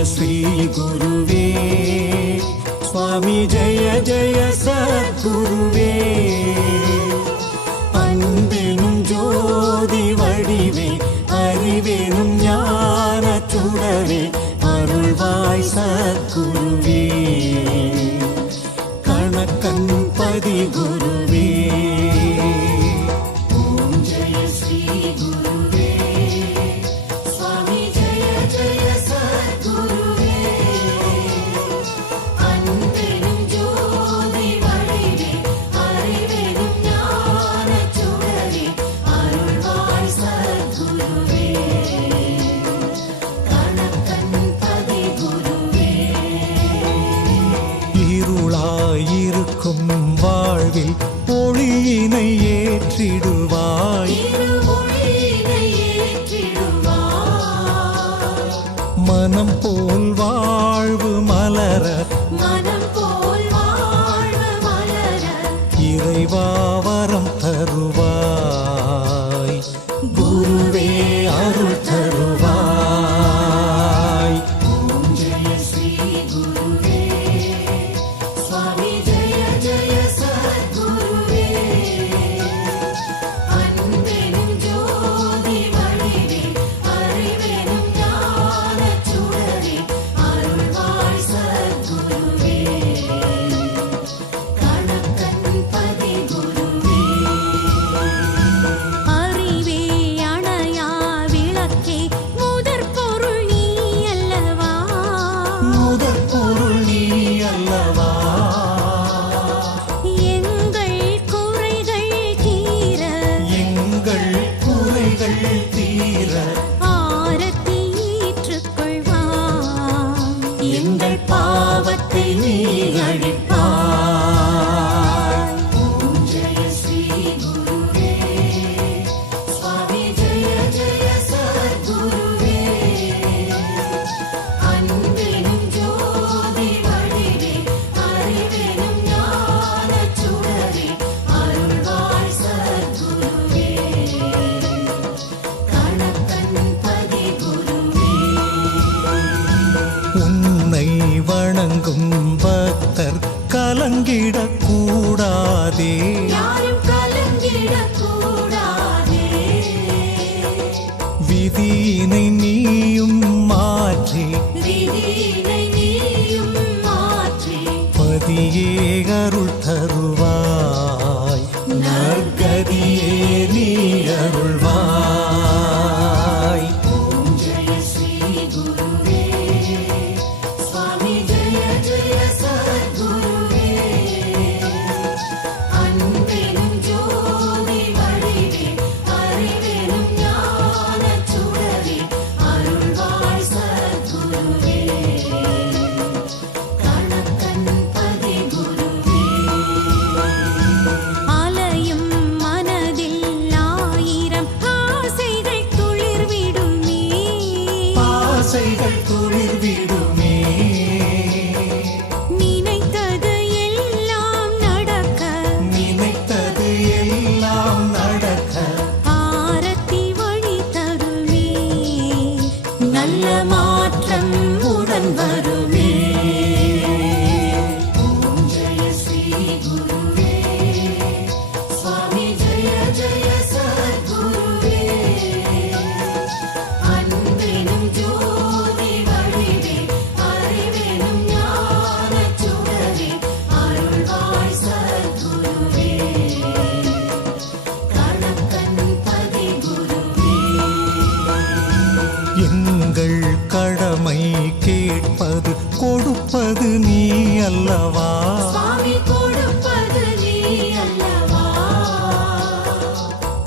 श्री गुरुवे स्वामी जय जय सद्गुरुवे அன்பெனும் ஜோதி வடிவே அறிவெனும் ஞான சுடரே அருள்வாய் சத்குருவே கணக்கன் பதி குருவே ஓம் ஜெய ஸ்ரீ குருவே சுவாமி ஜெய ஜெய சத்குருவே அன்பெனும் ஜோதி வடிவே அறிவெனும் ஞான சுடரே அருள்வாய் சத்குருவே கணக்கன் பதி குருவே இருளாயிருக்கும் வாழ்வில் ஒளியினை ஏற்றிடுவாய் மனம் போல் வாழ்வு மலர இறைவா வரம் தருவாய் குருவே அருள் தருவாய் ஓம் ஜெய ஸ்ரீ குருவே சுவாமி ஜெய ஜெய சத்குருவே அன்பெனும் ஜோதி வடிவே அறிவெனும் ஞான சுடரே அருள்வாய் சத்குருவே கணக்கன் பதி குருவே அறிவே அணையா விளக்கே முதற் பொருள் நீ அல்லவா முதற் பொருள் நீ அல்லவா எங்கள் குறைகள் தீர எங்கள் குறைகள் தீர ஆரத்தி ஏற்றுக்கொள்வாய் எங்கள் பாவத்தை நீ அழிப்பாய் ஓம் ஜெய ஸ்ரீ குருவே சுவாமி ஜெய ஜெய சத்குருவே அன்பெனும் ஜோதி வடிவே அறிவெனும் ஞான சுடரே அருள்வாய் சத்குருவே கணக்கன் பதி குருவே உன்னை வணங்கும் பக்தர் கலங்கிடக் கூடாதே யாரும் கலங்கிடக் கூடாதே விதியினை நீயும் மாற்றி விதியினை நீயும் மாற்றி பதியே அருள் தருவாய் நற்கதியே நீ அருள்வாய் ஓம் ஜெய ஸ்ரீ குருவே சுவாமி ஜெய ஜெய சத்குருவே அன்பெனும் ஜோதி வடிவே அறிவெனும் ஞான சுடரே அருள்வாய் சத்குருவே கணக்கன் பதி குருவே அலையும் மனதில் ஆயிரம் ஆசைகள் துளிர்விடுமே ஆசைகள் துளிர்விடுமே நினைத்தது எல்லாம் நடக்க நினைத்தது எல்லாம் நடக்க ஆரத்தி வழி தருமே நல்ல மாற்றம் உடன் வருமே ஓம் ஜெய ஸ்ரீ குருவே சுவாமி ஜெய ஜெய சத்குருவே அன்பெனும் ஜோதி வடிவே அறிவெனும் ஞான சுடரே அருள்வாய் சத்குருவே கணக்கன் பதி குருவே எங்கள் கடமை கேட்பது கொடுப்பது நீ அல்லவா சுவாமி கொடுப்பது நீ அல்லவா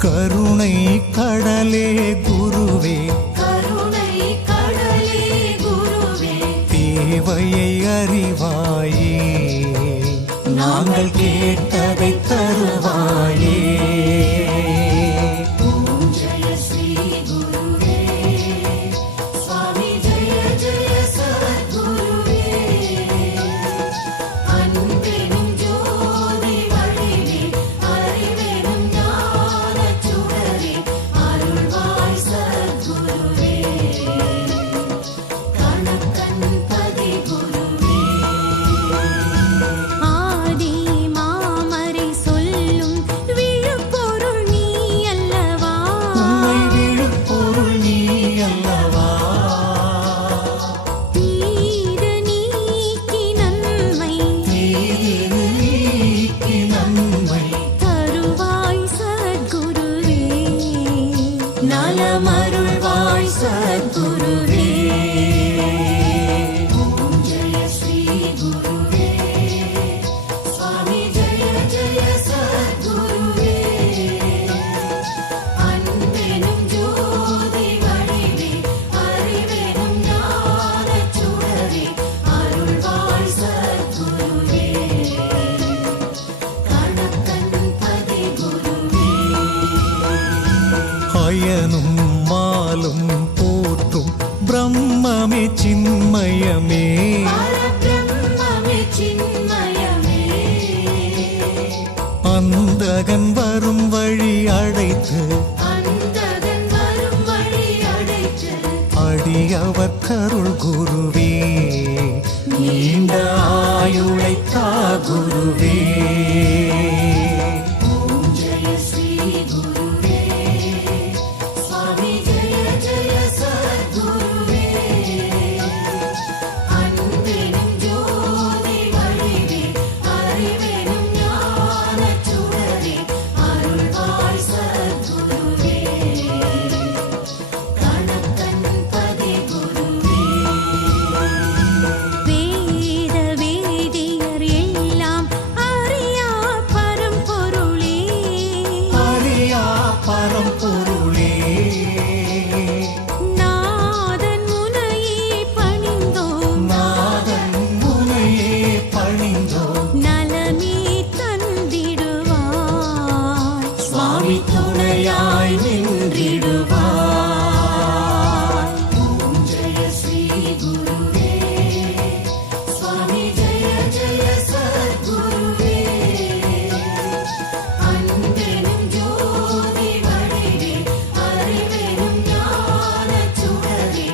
கருணை கடலே குருவே கருணை கடலே குருவே தேவையை அறிவாயே நாங்கள் கேட்டதை தருவாயே ஓம் ஜெய ஸ்ரீ குருவே சுவாமி ஜெய ஜெய சத்குருவே அன்பெனும் ஜோதி வடிவே அறிவெனும் ஞான சுடரே அருள்வாய் சத்குருவே கணக்கன் சின்மயமே பரபிரம்மமே சின்மயமே அந்தகன் வரும் வழி அடைத்து அந்தகன் வரும் வழி அடைத்து அடியவர் கருள் குருவே நீண்ட ஆயுளைத்தா குருவே ஓம் ஜெய ஸ்ரீ குருவே சுவாமி ஜெய ஜெய சத்குருவே அன்பெனும் ஜோதி வடிவே அறிவெனும் ஞானச் சுடரே அருள்வாய் சத்குருவே கணக்கன் பதி குருவே வேத வேதியர் எல்லாம் அறியா பரம்பொருளே அறியா பரம்பொருளே நாதன் முனையே பணிந்தோம் நாதன் முனையே பணிந்தோம் நலமே தந்திடுவாய் சுவாமி துணையாய் நின்றிடுவார் ஓம் ஜெய ஸ்ரீ குருவே சுவாமி ஜெய ஜெய சத்குருவே அன்பெனும் ஜோதி வடிவே அறிவெனும் ஞானச் சுடரே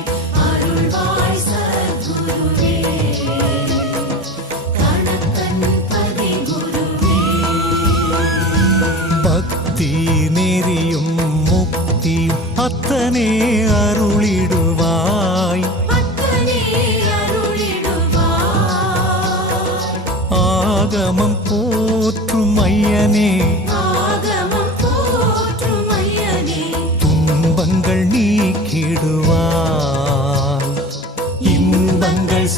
அருள்வாய் சத்குருவே கணக்கன் பதி குருவே பக்தி நெறியும் முக்தி அத்தனே அருளிடுவாய் அத்தனே அருளிடுவாய் ஆகமம் போற்றும் ஐயனே ஆகமம் போற்றும் ஐயனே துன்பங்கள் நீக்கிடுவாய் இன்பங்கள்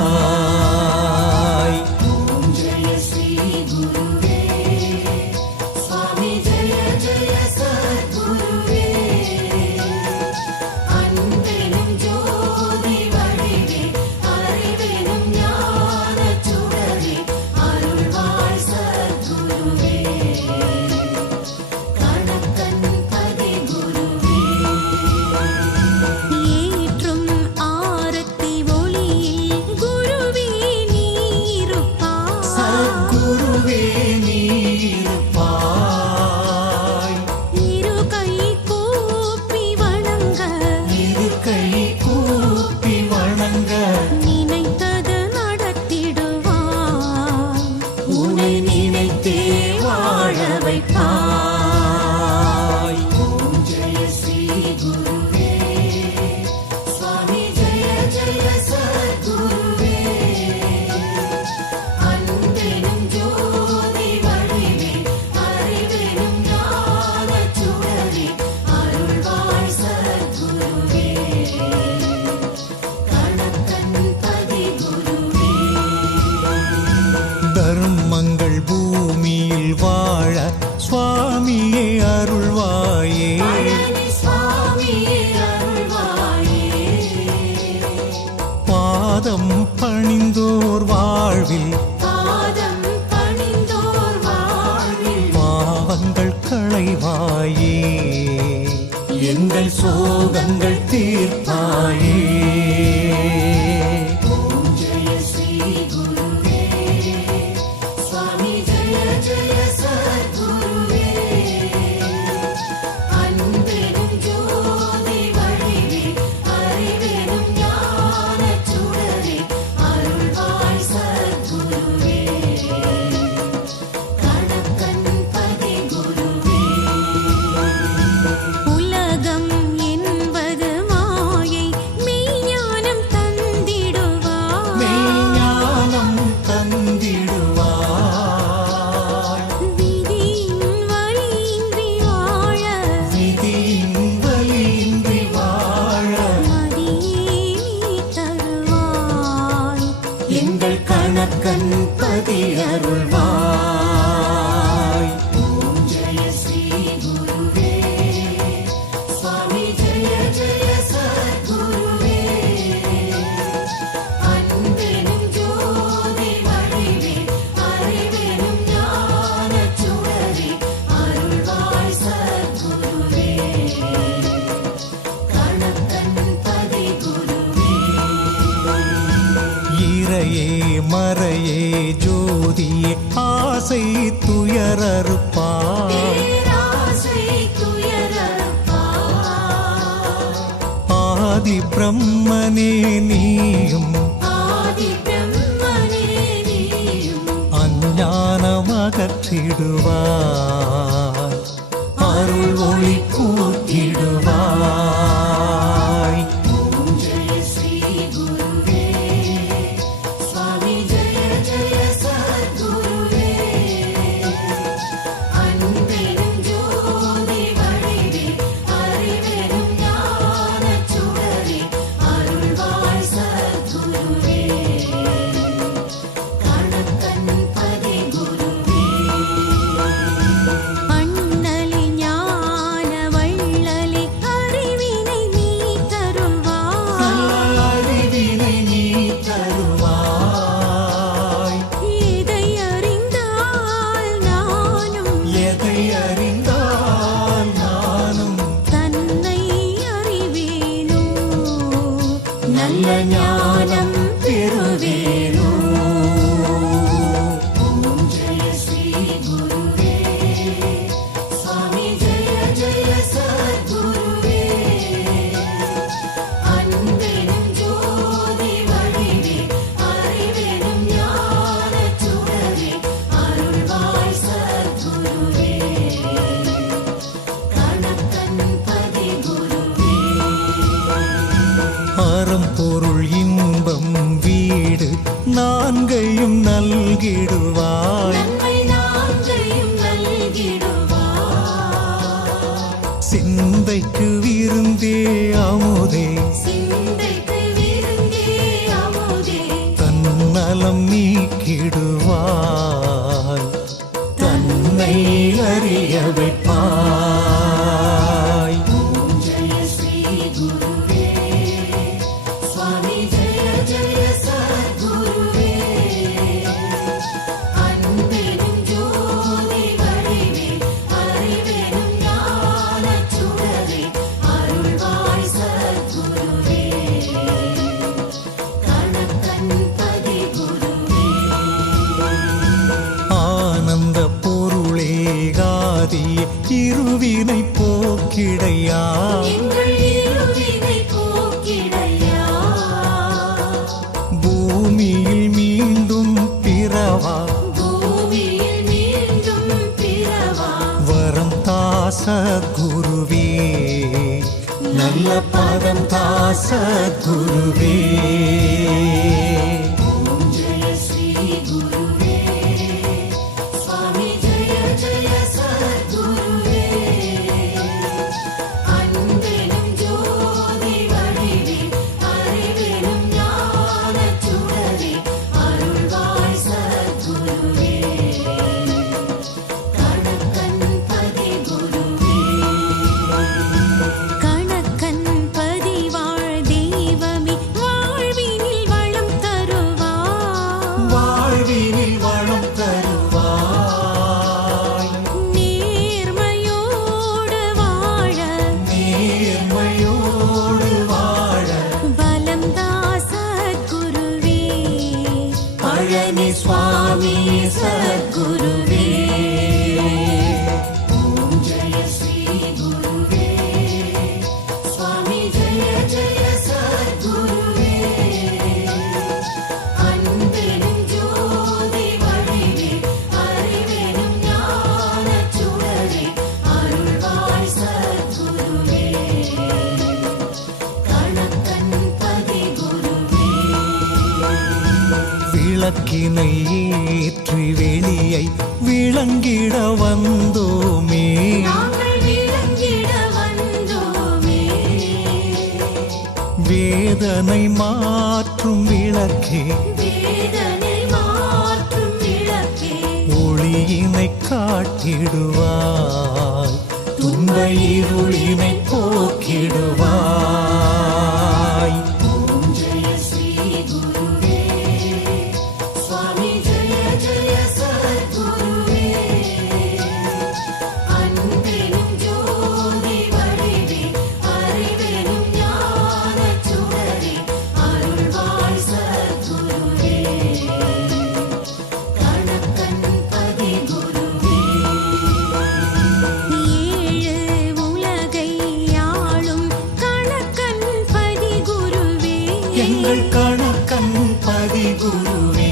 சேர்த்திடுவாய் ஓம் ஜெய ஸ்ரீ குருவே சுவாமி ஜெய ஜெய சத்குருவே அன்பெனும் ஜோதி வடிவே அறிவெனும் ஞானச் சுடரே அருள்வாய் சத்குருவே கணக்கன் பதி குருவே ஏற்றும் ஆரத்தி ஒளியில் குருவே நீருப்பாய் சத்குருவே நீருப்பாய் இரு கை கூப்பி வணங்க இரு கை கூப்பி வணங்க நினைத்தது நடத்திடுவாய் உனை நினைத்தே வாழ வைப்பாய் ஓம் ஜெய ஸ்ரீ குருவே சுவாமி ஜெய ஜெய சத்குருவே அன்பெனும் ஜோதி வடிவே அறிவெனும் ஞானச் சுடரே அருள்வாய் சத்குருவே கணக்கன் பதி குருவே தர்மங்கள் பூமியில் வாழ சுவாமியே அருள்வாயே பழனி சுவாமியே அருள்வாயே பாதம் பணிந்தோர் வாழ்வில் பாதம் பணிந்தோர் வாழ்வில் பாவங்கள் களைவாயே எங்கள் சோகங்கள் தீர்ப்பாயே ஓம் ஜெய ஸ்ரீ குருவே சுவாமி ஜெய ஜெய சத்குருவே அன்பெனும் ஜோதி வடிவே அறிவெனும் ஞானச் சுடரே அருள்வாய் சத்குருவே கணக்கன் பதி குருவே உலகம் என்பது மாயை மெய்ஞானம் தந்திடுவாய் மெய்ஞானம் தந்திடுவாய் விதியின் வழியின்றி வாழ விதியின் வலியின்றி வாழ மதியே நீ தருவாய் எங்கள் கணக்கன் பதி அருள்வாய் ஓம் ஜெய ஸ்ரீ குருவே சுவாமி ஜெய ஜெய சத்குருவே அன்பெனும் ஜோதி வடிவே அறிவெனும் ஞானச் சுடரே அருள்வாய் சத்குருவே கணக்கன் பதி குரு நிலையே மறையே ஜோதியே ஆசை துயரறுப்பாய் பேராசை துயரறுப்பாய். ஆதி பிரம்மனே நீயும் ஆதி பிரம்மனே நீயும் அஞ்ஞானம் அகற்றிடுவாய் அருள் ஒளி கூட்டிடுவாய் ஓம் ஜெய ஸ்ரீ குருவே சுவாமி ஜெய ஜெய சத்குருவே அன்பெனும் ஜோதி வடிவே அறிவெனும் ஞானச் சுடரே அருள்வாய் சத்குருவே கணக்கன் பதி குருவே அண்ணலி ஞான வள்ளலி அறிவினை நீ தருள்வாய் அறிவினை நீ தருவாய் எதை அறிந்தால் நானும் எதை அறிந்தால் நானும் தன்னை அறிவேனோ நல்ல ஞானம் பெறுவேனோ ஓம் ஜெய ஸ்ரீ குருவே சுவாமி ஜெய ஜெய சத்குருவே அன்பெனும் ஜோதி வடிவே அறிவெனும் ஞானச் சுடரே அருள்வாய் சத்குருவே கணக்கன் பதி குருவே அறம் பொருள் இன்பம் வீடு நான்கையும் நல்கிடுவாய் நன்மை நான்கையும் நல்கிடுவாய் சிந்தைக்கு விருந்தே அமுதே சிந்தைக்கு விருந்தே அமுதே தன்னலம் நீக்கிடுவாய் தன்னை அறிய வைப்பாய் ஓம் ஜெய ஸ்ரீ குருவே சுவாமி ஜெய ஜெய சத்குருவே அன்பெனும் ஜோதி வடிவே அறிவெனும் ஞானச் சுடரே அருள்வாய் சத்குருவே கணக்கன் பதி குருவே ஆனந்த பொருளே காதி இருவினை போக்கிடையா எங்கள் இருவினை போக்கிடையா பூமியில் மீண்டும் பிறவா பூமியில் மீண்டும் பிறவா வரம் தாச குருவே நல்ல பதம் தாச குருவே ஓம் ஜெய ஸ்ரீ குருவே சுவாமி ஜெய ஜெய சத்குருவே அன்பெனும் ஜோதி வடிவே அறிவெனும் ஞானச் சுடரே அருள்வாய் சத்குருவே கணக்கன் பதி குருவே கணக்கன் பதிவாழ் தெய்வமே வாழ்வினில் வளம் தருவாய் வாழ்வினில் வளம் தருவாய் நேர்மையோடு வாழ நேர்மையோடு வாழ பலம் தாசத்குருவே பழனி சுவாமி சத்குருவே ஓம் ஜெய ஸ்ரீ குருவே சுவாமி ஜெய ஜெய சத்குருவே அன்பெனும் ஜோதி வடிவே அறிவெனும் ஞானச் சுடரே அருள்வாய் சத்குருவே கணக்கன் பதி குருவே விளக்கினை ஏற்றி வெளியை விளங்கிட வந்தோமே நாங்கள் விளங்கிட வந்தோமே வேதனை மாற்றும் விளக்கே வேதனை மாற்றும் விளக்கே ஒளியினை காட்டிடுவாய் துன்ப இருளினை போக்கிடுவாய் ஓம் ஜெய ஸ்ரீ குருவே சுவாமி ஜெய ஜெய சத்குருவே அன்பெனும் ஜோதி வடிவே அறிவெனும் ஞானச் சுடரே அருள்வாய் சத்குருவே எங்கள் கணக்கன் பதிகுருவே